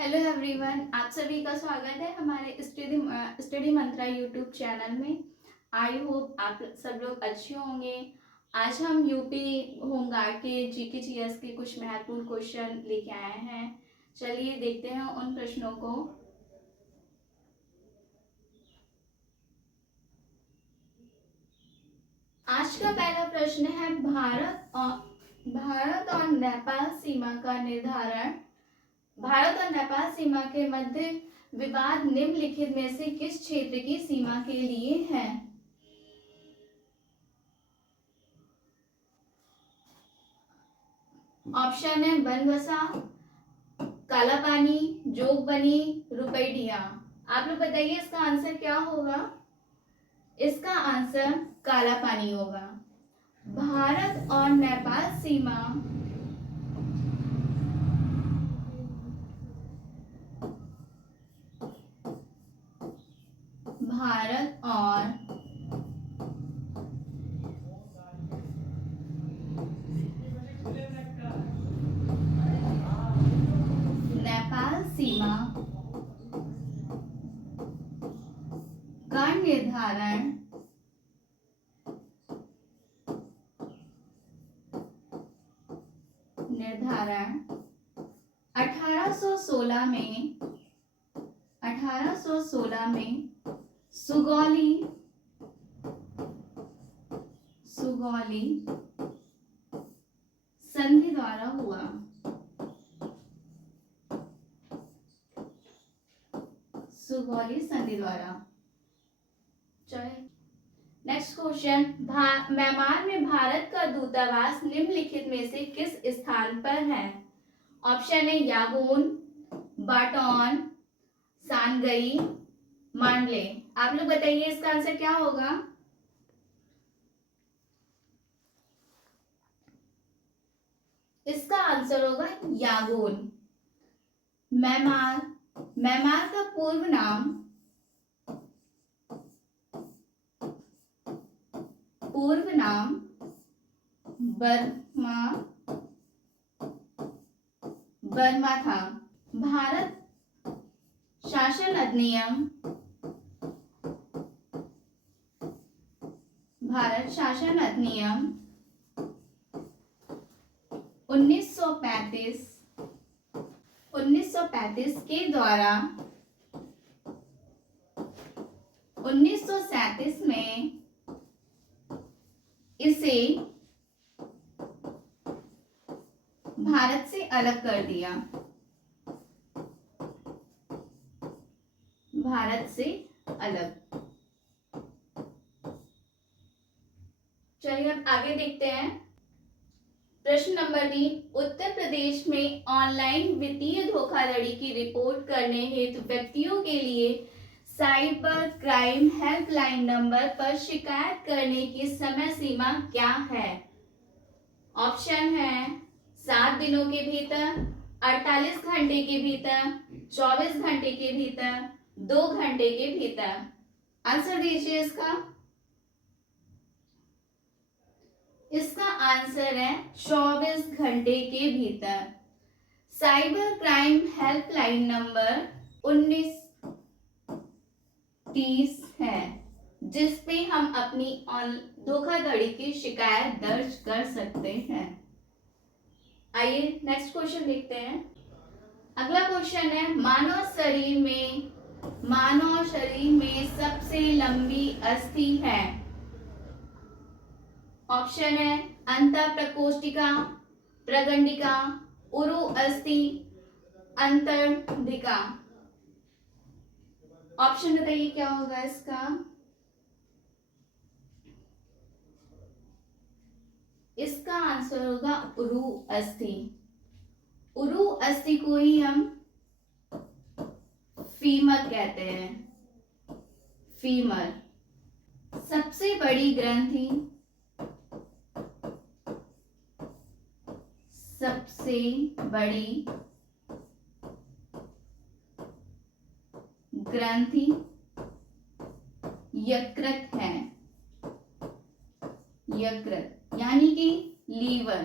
Hello everyone, आप सभी का स्वागत है हमारे स्टडी मंत्रा यूट्यूब चैनल में। आई होप आप सब लोग अच्छे होंगे। आज हम यूपी होमगार्ड के जीके जीएस के कुछ महत्वपूर्ण क्वेश्चन लेके आए हैं। चलिए देखते हैं उन प्रश्नों को। आज का पहला प्रश्न है, भारत और नेपाल सीमा का निर्धारण। भारत और नेपाल सीमा के मध्य विवाद निम्नलिखित में से किस क्षेत्र की सीमा के लिए है? ऑप्शन है बनबसा, कालापानी, जोगबनी, रुपैडिया। आप लोग बताइए इसका आंसर क्या होगा? इसका आंसर कालापानी होगा। भारत और नेपाल सीमा भारत और नेपाल सीमा का निर्धारण 1816 में सुगौली संधि द्वारा हुआ। सुगौली संधि द्वारा। चलिए नेक्स्ट क्वेश्चन, म्यांमार में भारत का दूतावास निम्नलिखित में से किस स्थान पर है? ऑप्शन है यांगून, बाटोन, सानगई, मांडले। आप लोग बताइए इसका आंसर क्या होगा? इसका आंसर होगा यांगून। म्यांमार का पूर्व नाम बर्मा था। भारत शासन अधिनियम 1935 के द्वारा 1937 में इसे भारत से अलग कर दिया। भारत से अलग। चलिए अब आगे देखते हैं। प्रश्न नंबर 3, उत्तर प्रदेश में ऑनलाइन वित्तीय धोखाधड़ी की रिपोर्ट करने हेतु व्यक्तियों के लिए साइबर क्राइम हेल्पलाइन नंबर पर शिकायत करने की समय सीमा क्या है? ऑप्शन है 7 दिनों के भीतर, 48 घंटे के भीतर, 24 घंटे के भीतर, 2 घंटे के भीतर। आंसर दीजिए इसका। इसका आंसर है 24 घंटे के भीतर। साइबर क्राइम हेल्पलाइन नंबर 1930 है, जिस पे हम अपनी धोखाधड़ी की शिकायत दर्ज कर सकते हैं। आइए नेक्स्ट क्वेश्चन देखते हैं। अगला क्वेश्चन है, मानव शरीर में सबसे लंबी अस्थि है? ऑप्शन है अंतःप्रकोष्ठिका, प्रगंडिका, उरु अस्थि, अंतर्दिका। ऑप्शन बताइए क्या होगा इसका? इसका आंसर होगा उरु अस्थि। उरु अस्थि को ही हम फीमर कहते हैं। फीमर। सबसे बड़ी ग्रंथि यकृत है। यकृत यानी कि लीवर।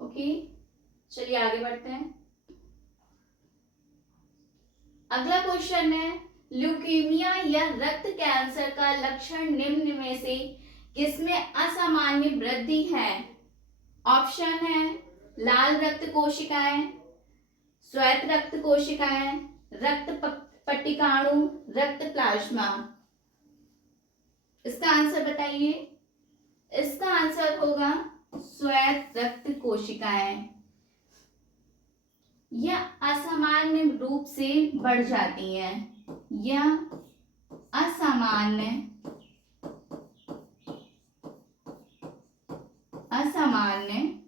ओके, चलिए आगे बढ़ते हैं। अगला क्वेश्चन है, ल्यूकेमिया या रक्त कैंसर का लक्षण निम्न में से किसमें असामान्य वृद्धि है? ऑप्शन है लाल रक्त कोशिकाएं, श्वेत रक्त कोशिकाएं, रक्त पट्टिकाणु, रक्त प्लाज्मा। इसका आंसर बताइए। इसका आंसर होगा श्वेत रक्त कोशिकाएं। यह असामान्य रूप से बढ़ जाती हैं। यह असामान्य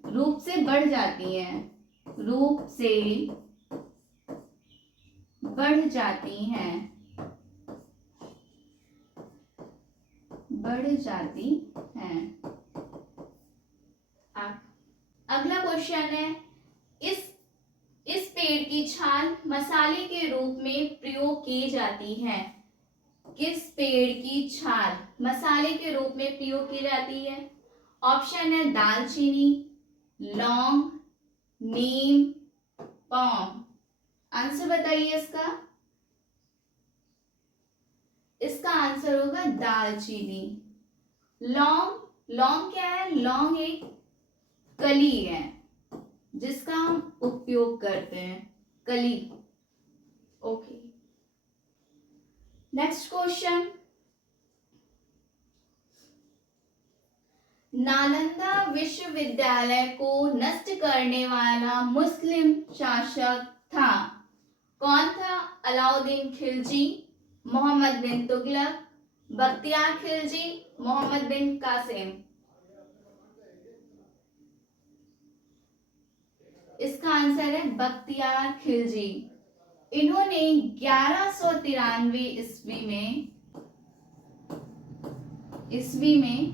रूप से बढ़ जाती हैं। रूप से बढ़ जाती हैं। बढ़ जाती हैं। अगला क्वेश्चन है, इस पेड़ की छाल मसाले के रूप में प्रयोग की जाती है। किस पेड़ की छाल मसाले के रूप में प्रयोग की जाती है? ऑप्शन है दालचीनी, लौंग, नीम, पौंग। आंसर बताइए इसका। इसका आंसर होगा दालचीनी। लौंग क्या है? लौंग एक कली है जिसका हम उपयोग करते हैं, कली। Okay, next question. नालंदा विश्वविद्यालय को नष्ट करने वाला मुस्लिम शासक था। कौन था? अलाउद्दीन खिलजी, मोहम्मद बिन तुगलक, बख्तियार खिलजी, मोहम्मद बिन कासिम। इसका आंसर है बख्तियार खिलजी। इन्होंने 1193 ईस्वी में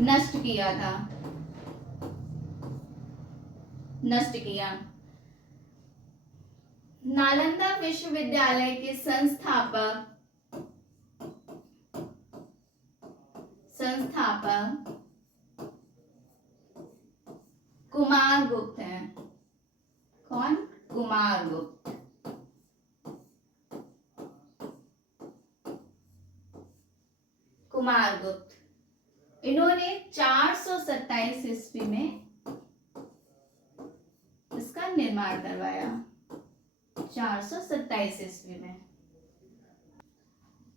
नष्ट किया। नालंदा विश्वविद्यालय के संस्थापक कुमारगुप्त हैं। कौन? कुमारगुप्त। इन्होंने 427 ईस्वी में इसका निर्माण करवाया। 427 ईस्वी में।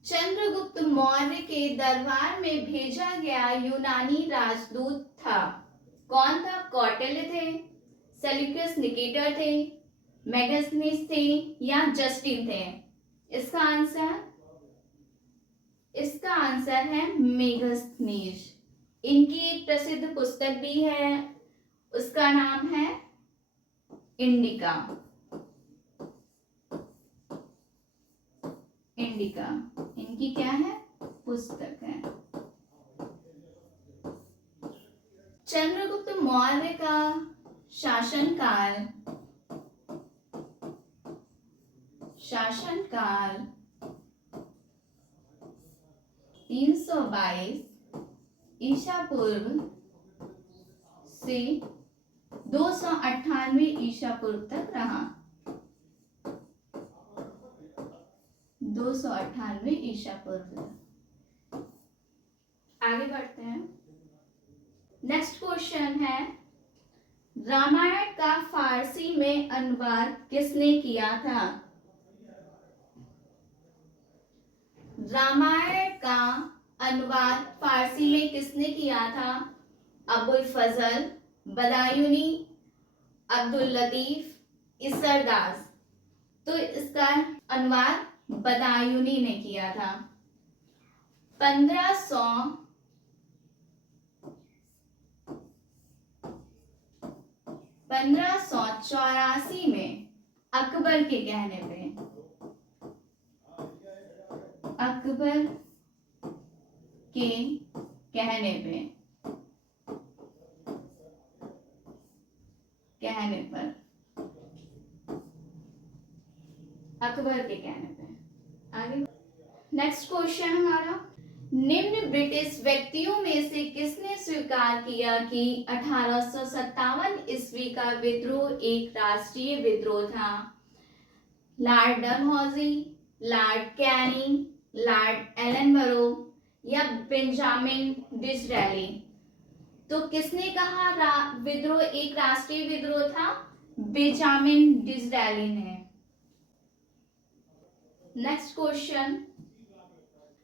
चंद्रगुप्त मौर्य के दरबार में भेजा गया यूनानी राजदूत था। कौन था? कौटिल्य थे, सेल्यूकस निकेटर थे, मेगास्थनीज थे या जस्टिन थे। इसका आंसर है मेगास्थनीज। इनकी एक प्रसिद्ध पुस्तक भी है, उसका नाम है इंडिका। इनकी क्या है? पुस्तक है। चंद्रगुप्त मौर्य का शासनकाल 322 ईसा पूर्व से 298 ईसा पूर्व तक रहा। 298 ईसा पूर्व। आगे बढ़ते हैं। नेक्स्ट क्वेश्चन है, रामायण का फारसी में अनुवाद किसने किया था? रामायण का अनुवाद फारसी में किसने किया था? अबुल फजल, बदायूनी, अब्दुल लतीफ, इसरदास। तो इसका अनुवाद बदायूनी ने किया था। 1584 में अकबर के कहने पे आगे नेक्स्ट क्वेश्चन हमारा, निम्न ब्रिटिश व्यक्तियों में से किसने स्वीकार किया कि 1857 ईस्वी का विद्रोह एक राष्ट्रीय विद्रोह था? Lord Dalhousie, Lord Canning, Lord Ellenborough या बेंजामिन डिसरेली? तो किसने कहा विद्रोह एक राष्ट्रीय विद्रोह था? बेंजामिन डिसरेली ने। नेक्स्ट क्वेश्चन,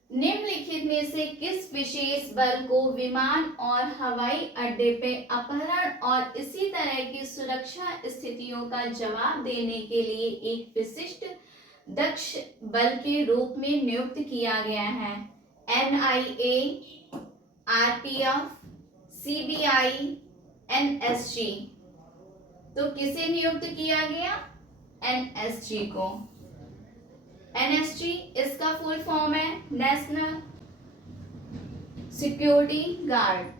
निम्नलिखित में से किस विशेष बल को विमान और हवाई अड्डे पे अपहरण और इसी तरह की सुरक्षा स्थितियों का जवाब देने के लिए एक विशिष्ट दक्ष बल के रूप में नियुक्त किया गया है? NIA, RPF, CBI, NSG? तो किसे नियुक्त किया गया? NSG को। NSG इसका फुल फॉर्म है national security guard.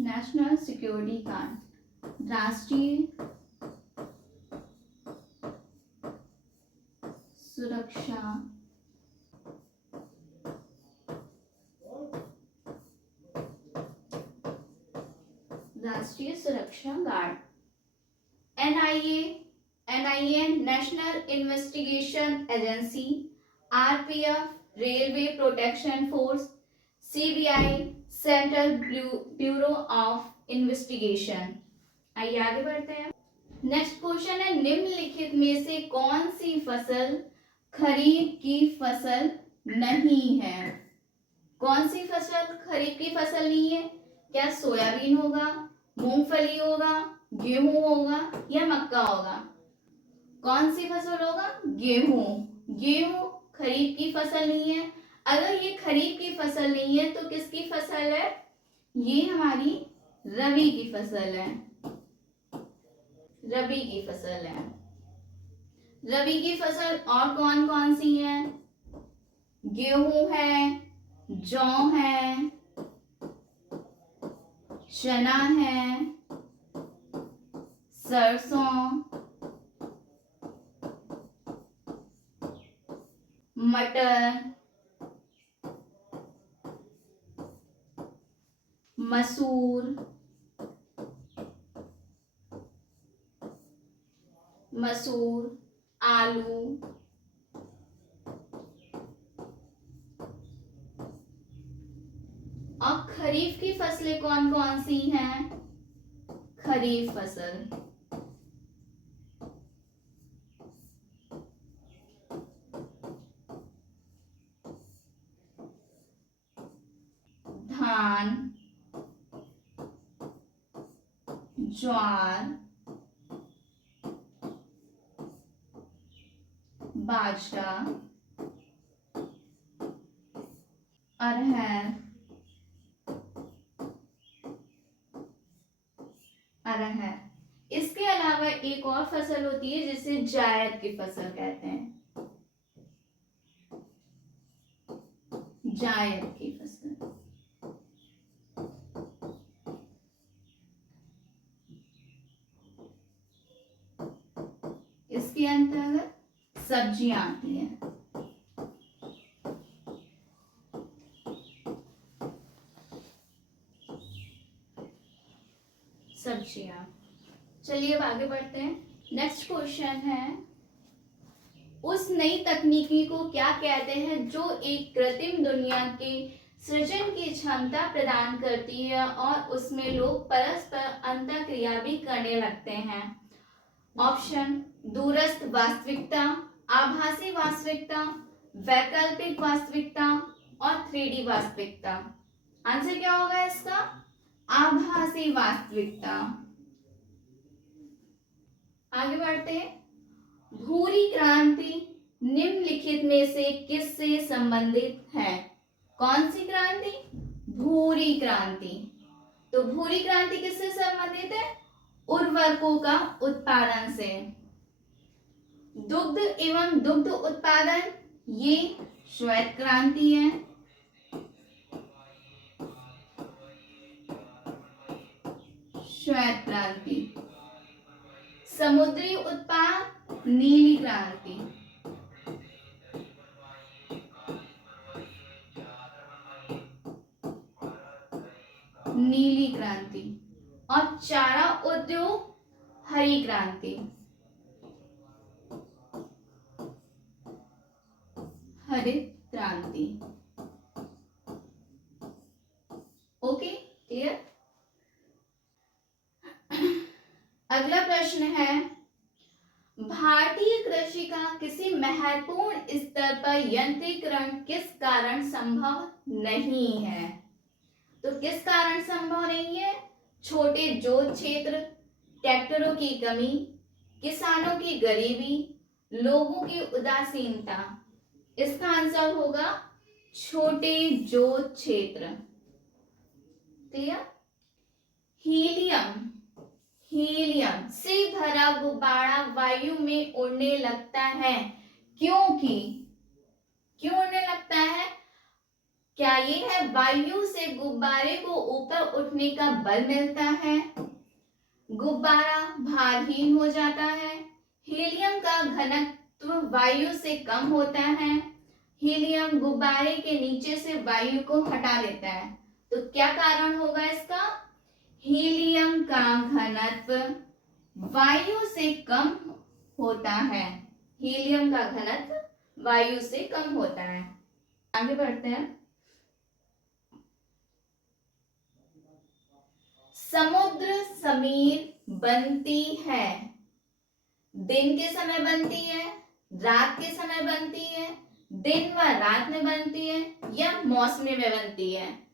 National security guard राष्ट्रीय सुरक्षा guard. NIA national investigation agency, RPF railway protection force, CBI central bureau of investigation. आइए आगे बढ़ते हैं। नेक्स्ट क्वेश्चन है, निम्नलिखित में से कौन सी फसल खरीफ की फसल नहीं है? कौन सी फसल खरीफ की फसल नहीं है? क्या सोयाबीन होगा, मूंगफली होगा, गेहूं होगा या मक्का होगा? कौन सी फसल होगा? गेहूं खरीफ की फसल नहीं है। अगर ये खरीफ की फसल नहीं है तो किसकी फसल है? ये हमारी रबी की फसल है। रबी की फसल है। रबी की फसल और कौन कौन सी है? गेहूं है, जौ है, चना है, सरसों, मटर, मसूर, आलू, और खरीफ की फसलें कौन कौन सी हैं? खरीफ फसल धान, ज्वार, बाजरा, अरहर, इसके अलावा एक और फसल होती है जिसे जायद की फसल कहते हैं। जायद की फसल इसके अंतर्गत सब्जियां आती हैं। सब्जियां। चलिए अब आगे बढ़ते हैं। नेक्स्ट क्वेश्चन है, उस नई तकनीकी को क्या कहते हैं जो एक कृत्रिम दुनिया के सृजन की क्षमता प्रदान करती है और उसमें लोग परस्पर अंतःक्रिया भी करने लगते हैं? ऑप्शन, दूरस्थ वास्तविकता, आभासी वास्तविकता, वैकल्पिक वास्तविकता और 3D वास्तविकता। आंसर क्या होगा इसका? आभासी वास्तविकता। आगे बढ़ते हैं। भूरी क्रांति निम्नलिखित में से किससे संबंधित है? कौन सी क्रांति? भूरी क्रांति। तो भूरी क्रांति किससे संबंधित है? उर्वरकों का उत्पादन से। दुग्ध एवं दुग्ध उत्पादन, ये श्वेत क्रांति है। श्वेत क्रांति। समुद्री उत्पाद, नीली क्रांति। नीली क्रांति। और चारा उद्योग, हरी क्रांति। हरित क्रांति। Okay, clear. अगला प्रश्न है, भारतीय कृषि का किसी महत्वपूर्ण स्तर पर यंत्रीकरण किस कारण संभव नहीं है? तो किस कारण संभव नहीं है? छोटे जोत क्षेत्र, ट्रैक्टरों की कमी, किसानों की गरीबी, लोगों की उदासीनता। इसका आंसर होगा छोटे जोत क्षेत्र। क्लियर। हीलियम। हीलियम से भरा गुब्बारा वायु में उड़ने लगता है क्योंकि, क्यों उड़ने लगता है? क्या ये है वायु से गुब्बारे को ऊपर उठने का बल मिलता है, गुब्बारा भारहीन हो जाता है, हीलियम का घनत्व वायु से कम होता है, हीलियम गुब्बारे के नीचे से वायु को हटा देता है। तो क्या कारण होगा इसका? हीलियम का घनत्व वायु से कम होता है। हीलियम का घनत्व वायु से कम होता है। आगे बढ़ते हैं। समुद्र समीर बनती है, दिन के समय बनती है, रात के समय बनती है, दिन व रात में बनती है, या मौसमी में बनती है?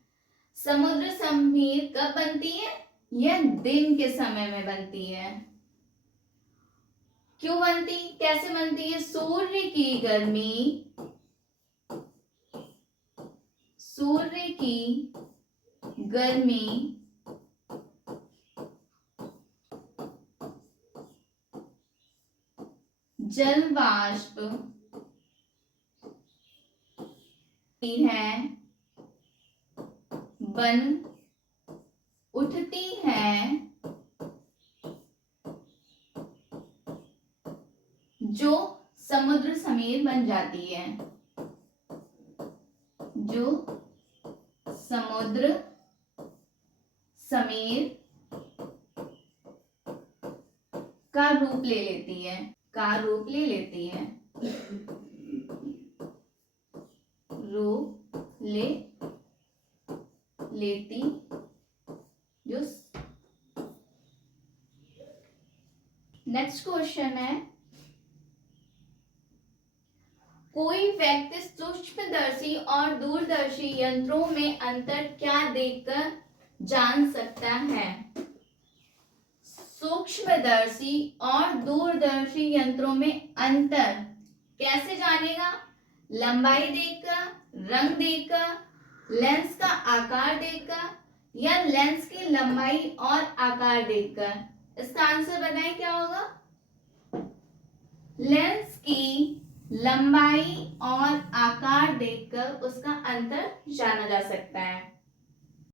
समुद्र समीर कब बनती है? यह दिन के समय में बनती है। क्यों बनती, कैसे बनती है? सूर्य की गर्मी, सूर्य की गर्मी जल वाष्प है, बन उठती है, जो समुद्र समीर बन जाती है, जो समुद्र समीर का रूप ले लेती है, का रूप ले लेती है, रूप ले लेती जो। नेक्स्ट क्वेश्चन है, कोई व्यक्ति सूक्ष्मदर्शी और दूरदर्शी यंत्रों में अंतर क्या देखकर जान सकता है? सूक्ष्मदर्शी और दूरदर्शी यंत्रों में अंतर कैसे जानेगा? लंबाई देखकर, रंग देखकर, लेंस का आकार देखकर, या लेंस की लंबाई और आकार देखकर? इसका आंसर बताएं क्या होगा? लेंस की लंबाई और आकार देखकर उसका अंतर जाना जा सकता है।